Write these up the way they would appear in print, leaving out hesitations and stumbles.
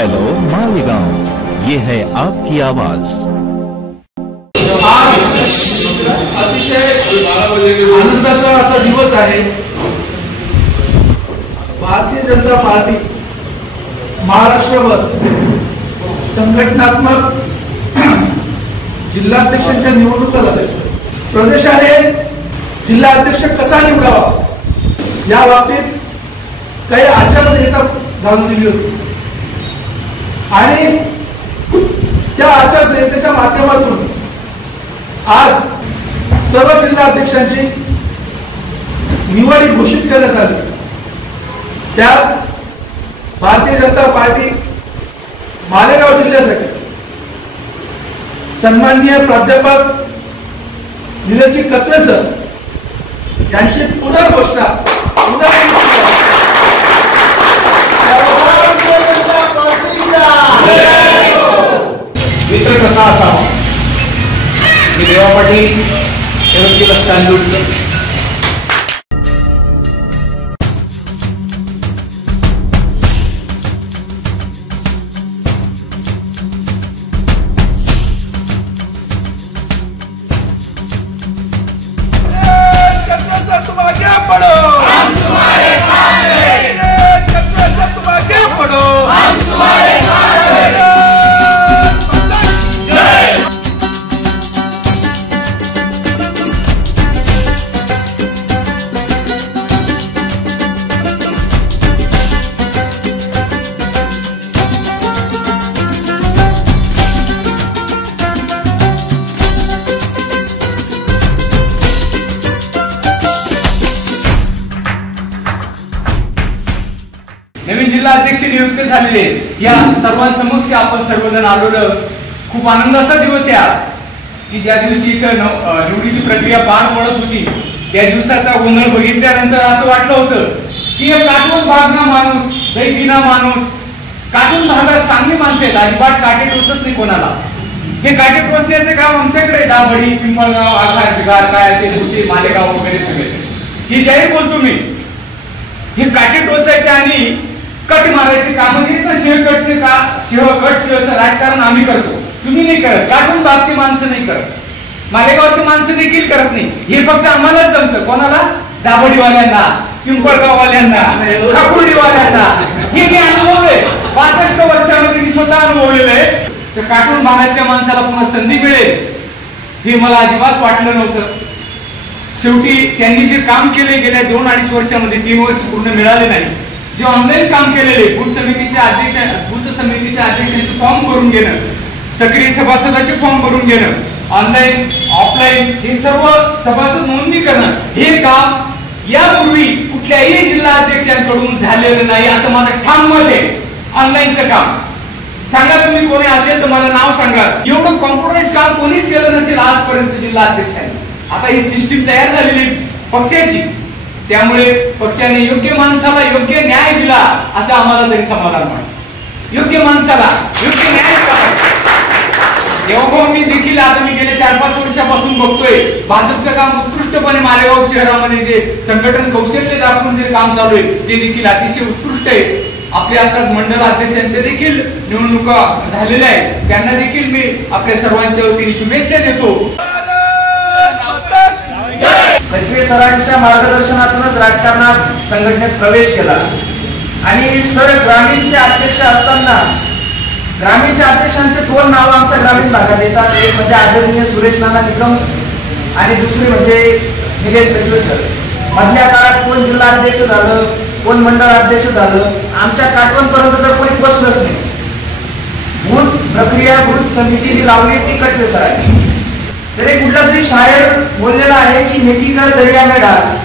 Hello Malegaon, ये है आपकी आवाज। अतिशय आनंदाचा असा दिवस आहे। भारतीय जनता पार्टी महाराष्ट्रभर संघटनात्मक जिल्हाध्यक्षांच्या निवडणुका झाल्या। प्रदेशाने जिल्हाध्यक्ष कसा निवडावा या बाबतीत काही आचारसंहिता घालून दिली होती आणि त्या आचारसंहितेच्या माध्यमातून आज सर्व जिल्हाध्यक्षांची निवड घोषित करण्यात आली। त्यात भारतीय जनता पार्टी मालेगाव जिल्ह्यासाठी सन्माननीय प्राध्यापक निलजी कचवे सर यांची पुनर्घोषणा मित्र कसा असावा मी देवा पाटील या व्यक्तीला सॅल्यूट नवीन जिल्हा अध्यक्ष नियुक्त झालेले या सर्वांसमक्ष आपण सर्वजण आलेलो खूप आनंदाचा दिवस आहे आज की ज्या दिवशी निवडीची प्रक्रिया पार पडत होती त्या दिवसाचा गोंधळ बघितल्यानंतर असं वाटलं होतं की काटून भागना माणूस दैदिना माणूस काटून भागात चांगली माणसं आहेत अजिबात काटे टोचत नाही कोणाला। हे काटे टोचण्याचे काम आमच्याकडे दाभडी पिंपळगाव आघार बिघार काय असेल मुशी मालेगाव वगैरे सगळे ही जाहीर बोलतो मी। हे काटे टोचायचे आणि कट मारायचे काम ना शेळकटचे का शेळचं राजकारण आम्ही करतो तुम्ही नाही करत। काटून बागची माणसं नाही करत मालेगावची माणसं देखील करत नाही। हे फक्त आम्हालाच जमतं कोणाला दाभडीवाल्यांना पिंपळगाववाल्यांना खाकुर्डीवाल्यांना हे मी अनुभवलंय 65 वर्षामध्ये मी स्वतः अनुभवलेलं आहे। तर काटून भागातल्या माणसाला पुन्हा संधी मिळेल हे मला अजिबात वाटलं नव्हतं। शेवटी त्यांनी जे काम केले गेल्या 2-2.5 वर्षामध्ये 3 वर्ष पूर्ण मिळाले नाही जे ऑनलाईन काम केलेले बूथ समितीच्या अध्यक्षांचे फॉर्म भरून घेणं सक्रिय सभासदाचे फॉर्म भरून घेणं ऑनलाईन ऑफलाईन हे सर्व सभासद नोंदणी करणं हे काम यापूर्वी कुठल्याही जिल्हा अध्यक्षांकडून झालेलं नाही असं माझं ठाम मत आहे। ऑनलाईनचं काम सांगा तुम्ही कोणी असेल तर मला नाव सांगा एवढं कॉम्प्रोमाइज काम कोणीच केलं नसेल आजपर्यंत जिल्हा अध्यक्षांनी। आता ही सिस्टीम तयार झालेली पक्षाची त्यामुळे पक्षाने योग्य माणसाला योग्य न्याय दिला असं आम्हाला तरी समाधान वाटतं। योग्य माणसाला योग्य न्याय तेव्हा मी देखील आता मी गेल्या 4-5 वर्षापासून बघतोय भाजपचं काम उत्कृष्टपणे मालेगाव शहरामध्ये जे संघटन कौशल्य दाखवून जे काम चालू आहे ते देखील अतिशय उत्कृष्ट आहे। आपल्या आताच मंडळ अध्यक्षांचे देखील निवडणुका झालेल्या आहेत त्यांना देखील मी आपल्या सर्वांच्या वतीने शुभेच्छा देतो। कचवे सरांच्या मार्गदर्शनातूनच राजकारणात संघटनेत प्रवेश केला आणि सर ग्रामीणचे अध्यक्ष असताना ग्रामीणच्या अध्यक्षांचे 2 नाव आमच्या ग्रामीण भागात येतात। एक म्हणजे आदरणीय सुरेश नाना निकम आणि दुसरी म्हणजे निलेश कचवे सर। मधल्या काळात कोण जिल्हा अध्यक्ष झालं कोण मंडळ अध्यक्ष झालं आमच्या काटवणपर्यंत तर कोणी बसलंच नाही। बूथ प्रक्रिया बूथ समिती जी लावली ती कचवे सर आहे। तर एक कुठला तरी शायर बोललेला आहे की मेथी कर दर्या में डाल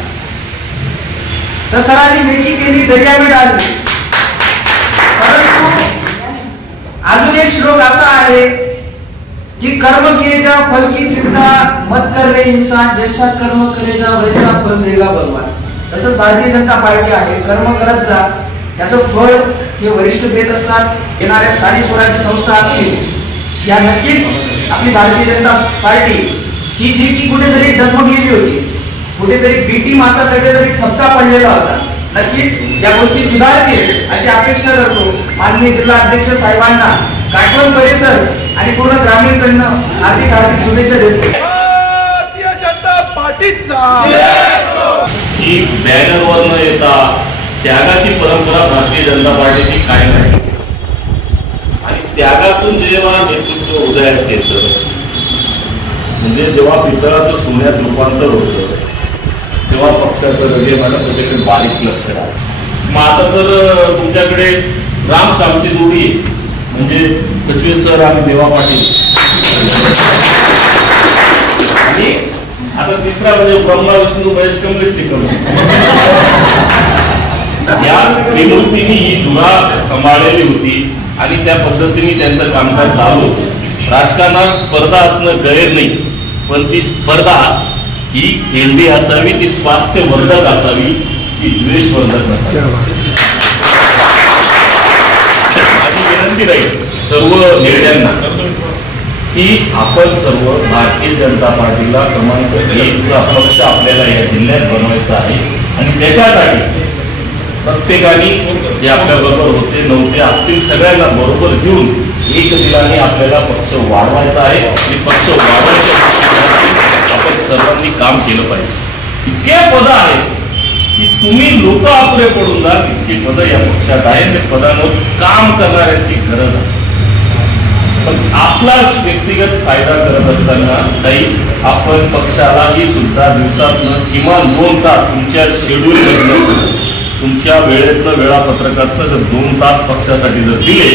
तर सरांनी मेथी केली दर्या में डालली। परंतु अजून एक श्लोक असा आहे कि कर्म किए जा फल की चिंता मत कर रे इंसान जैसा कर्म करेगा वैसा फल देगा भगवान। तसंच भारतीय जनता पार्टी आहे कर्म करत जा त्याचं फळ हे वरिष्ठ देत असतात। येणाऱ्या स्थानिक स्वराज्य संस्था असतील या नक्कीच आपली भारतीय जनता पार्टी ही जी की कुठेतरी डगमगलेली होती कुठेतरी बी टीम असा कुठेतरी ठपका पडलेला होता नक्कीच या गोष्टी सुधारतील अशी अपेक्षा करतो. माननीय जिल्हा अध्यक्ष साहेबांना काटवण परिसर आणि पूर्ण ग्रामीणकडनं हार्दिक शुभेच्छा देतो. भारतीय जनता पार्टीचा ही बॅनरवर न येता त्यागाची परंपरा भारतीय जनता पार्टीची कायम आहे आणि त्यागातून जेव्हा नेतृत्व उदयास येतं, म्हणजे जेव्हा पितळाचं सोन्यात रूपांतर होतं, तेव्हा पक्षाचं रगे मला त्याच्याकडे बारीक लक्ष राहतं. मग आता तर तुमच्याकडे राम श्यामची जोडी आहे, म्हणजे कचवे सर आणि देवा पाटील, आणि आता तिसरा म्हणजे ब्रह्मा विष्णू महेश कमलेश टिकवलं. या त्रिमूर्तींनी ही धुरा सांभाळलेली होती आणि त्या पद्धतीने त्यांचं कामकाज चालू होतं. राजकारणात स्पर्धा असणं गैर नाही, पण ती स्पर्धा ही हेल्दी असावी, ती स्वास्थ्यवर्धक असावी, ती द्वेषवर्धक नसावी. माझी विनंती राहील सर्व नेत्यांना की आपण सर्व भारतीय जनता पार्टीला क्रमांक 1चा पक्ष आपल्याला या जिल्ह्यात बनवायचा आहे आणि त्याच्यासाठी प्रत्येकाने जे आपल्या बरोबर होते नव्हते असतील सगळ्यांना बरोबर घेऊन एक दिलाने आपल्याला पक्ष वाढवायचा आहे आणि पक्ष वाढवायच्या आपण सर्वांनी काम केलं पाहिजे. इतके पद आहेत की तुम्ही लोक अपुरे पडून जा, इतकी पदं या पक्षात आहे. त्या पदांवर काम करणाऱ्यांची गरज आहे. पण आपला व्यक्तिगत फायदा करत असताना काही आपण पक्षालाही सुद्धा दिवसातनं किमान 2 तास तुमच्या शेड्यूल मधनं तुमच्या वेळेतलं वेळापत्रकातनं जर 2 तास पक्षासाठी जर दिले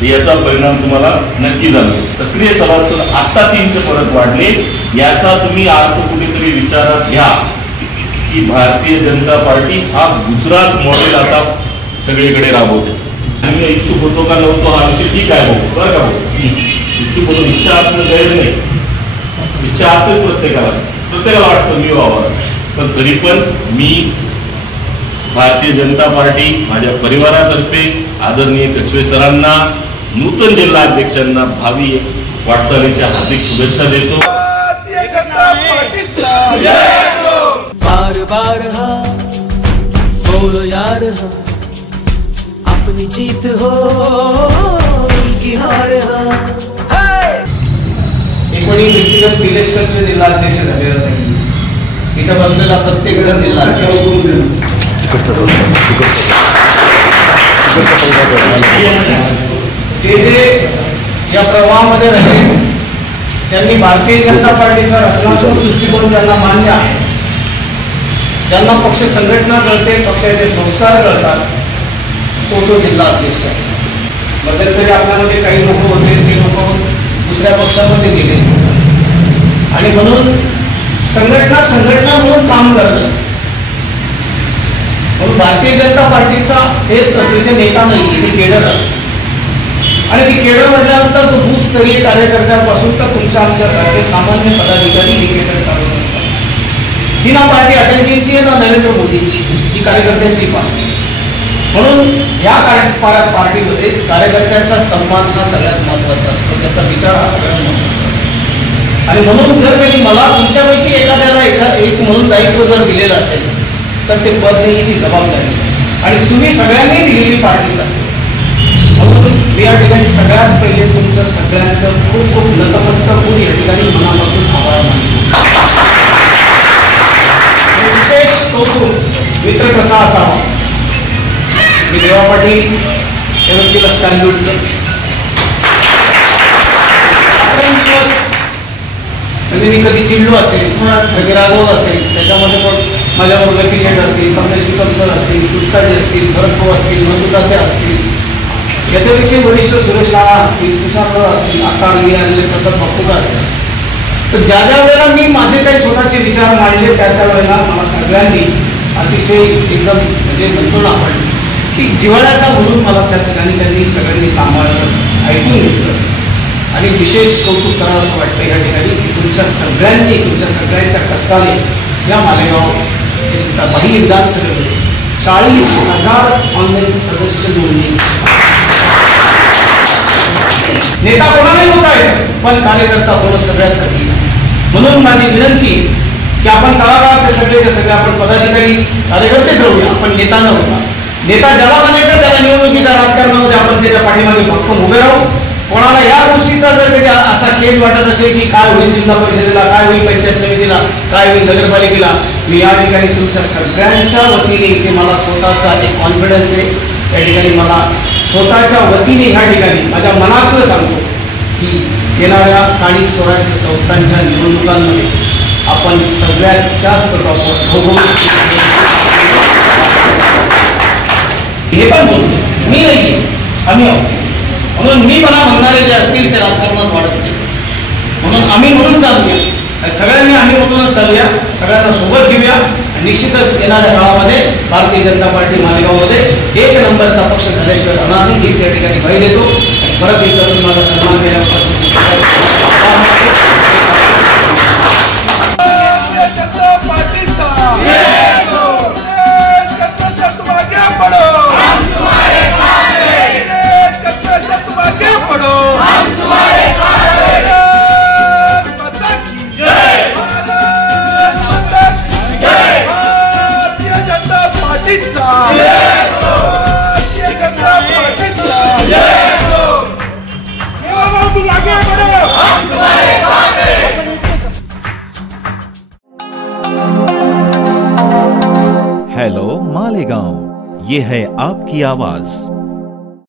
तर याचा परिणाम तुम्हाला नक्की जाणवेल. सक्रिय सभासद आता 300 परत वाढले, याचा तुम्ही अर्थ कुठेतरी विचारात घ्या की भारतीय जनता पार्टी हा गुजरात मॉडेल आता सगळीकडे राबवते. आणि मी इच्छुक होतो का नव्हतो हा विषय ठीक आहे भाऊ, बरं का भाऊ, इच्छुक होतो. इच्छा असणं गैर नाही, इच्छा असतेच प्रत्येकाला वाटतं मी व्हावं, पण तरी पण मी भारतीय जनता पार्टी माझ्या परिवारातर्फे आदरणीय कचवे सरांना, नूतन जिल्हा अध्यक्षांना भावी वाटचालीच्या हार्दिक शुभेच्छा देतो. भारतीय जनता पार्टीचा बार बार हाँ बोलो यार हाँ, अपनी जीत हो उनकी हार हाँ. कोणी व्यक्तिगत निलेश कचवे जिल्हा अध्यक्ष झालेला नाही. इथं बसलेला प्रत्येक जण जिल्हा जे या प्रवाहामध्ये राहिले त्यांनी भारतीय जनता पार्टीचा रचनात्मक दृष्टिकोन ज्यांना मान्य आहे, ज्यांना पक्ष संघटना कळते, पक्षाचे संस्कार कळतात, तो जिल्हा अध्यक्ष आहे. मध्यंतरी आपल्यामध्ये काही लोक होते, ते लोक दुसऱ्या पक्षामध्ये गेले आणि म्हणून संघटना म्हणून काम करत असते. म्हणून भारतीय जनता पार्टीचा हेच नसतो, इथे नेता नाही, इथे केडर असतो. आणि ती केडर म्हटल्यानंतर तो बूथ स्तरीय कार्यकर्त्यांपासून तर तुमच्या आमच्यासारखे सामान्य पदाधिकारी ही केडर चालवत असतात. ही ना पार्टी अटलजींची आहे ना नरेंद्र मोदींची, ही कार्यकर्त्यांची पार्टी. म्हणून या पार्टीमध्ये कार्यकर्त्यांचा सन्मान हा सगळ्यात महत्वाचा असतो, त्याचा विचार हा सगळ्यात महत्वाचा असतो. आणि म्हणून जर कधी मला तुमच्यापैकी एखाद्याला एक म्हणून दायित्व जर दिलेलं असेल तर ते पद नाही, ती जबाबदारी, आणि तुम्ही सगळ्यांनी दिलेली पार्टी आहे. म्हणून मी या ठिकाणी सगळ्यात पहिले तुमचं सगळ्यांचं खूप खूप नतमस्तक होऊन या ठिकाणी मनापासून आभार मानतो. विशेष कौतुक मित्र कसा असावा, मी देवा पाटील या व्यक्तीला सॅल्यूट करतो. म्हणजे मी कधी चिडलो असेल, कधी रागवलं असेल, त्याच्यामध्ये पण माझ्याबरोबर लकी शेठ असतील, कमलेश विक्रम सर असतील, तुटकाजी असतील, भरत भाऊ असतील, मधुकाते असतील, याच्यापेक्षा वरिष्ठ सुरेश राणा असतील, तुषार असतील, आकार लिहिले प्रसाद बापूका असेल. तर ज्या ज्या वेळेला मी माझे काही स्वतःचे विचार मांडले त्या वेळेला मला सगळ्यांनी अतिशय एकदम म्हणजे म्हणतो ना आपण की जिव्हाळ्याचा म्हणून मला त्या ठिकाणी त्यांनी सगळ्यांनी सांभाळलं, ऐकून घेतलं. आणि विशेष कौतुक करावं असं वाटतं या ठिकाणी की तुमच्या सगळ्यांच्या कष्टाने या मालेगाव बाह्य विधानसभेमध्ये 40,000 ऑनलाईन सदस्य नोंदणी. नेता कोणालाही होता येत, पण कार्यकर्ता होणं सगळ्यात कठीण. म्हणून माझी विनंती की आपण तळागाळात सगळेचे सगळे आपण पदाधिकारी कार्यकर्तेच राहूया, आपण नेता न होता. नेता ज्याला म्हणायचं त्याला निवडणुकीच्या राजकारणामध्ये आपण त्याच्या पाठीमागे भक्कम उभे राहू. कोणाला या गोष्टीचा जर कधी असा खेद वाटत असेल की काय होईल जिल्हा परिषदेला, काय होईल पंचायत समितीला, काय होईल नगरपालिकेला, मी या ठिकाणी तुमच्या सगळ्यांच्या वतीने इथे मला स्वतःचा एक कॉन्फिडन्स आहे. या ठिकाणी मला स्वतःच्या वतीने ह्या ठिकाणी माझ्या मनातलं सांगतो की येणाऱ्या स्थानिक स्वराज्य संस्थांच्या निवडणुकांमध्ये आपण सगळ्यात जास्त हे पण बोलतो मी नाही, आम्ही आहोत. म्हणून मी मला म्हणणारे जे असतील ते राजकारणात वाढत नाही, म्हणून आम्ही म्हणून चालूया, सगळ्यांनी आम्ही म्हणूनच चालूया, सगळ्यांना सोबत घेऊया. निश्चितच येणाऱ्या काळामध्ये भारतीय जनता पार्टी मालेगावमध्ये 1 नंबरचा पक्ष झाल्याशिवाय राहणार नाही हेच या ठिकाणी ग्वाही देतो. आणि परत एकदा तुम्ही माझा सन्मान केल्याबद्दल हेलो मालेगांव, ये है आपकी आवाज।